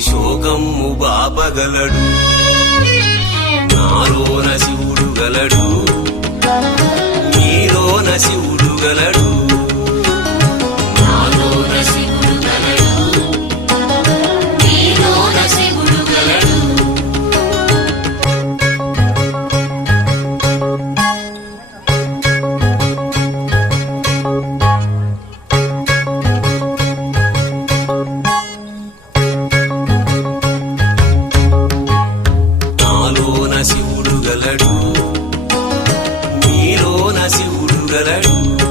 శోకమ్ము బాపగలడు. నాలోన శివుడు గలడు, నీలోన శివుడు గలడు. నాలోన శివుడు గలడు, నీలోన శివుడు గలడు. నాలోన శివుడు గలడు, నీలోన శివుడు గలడు.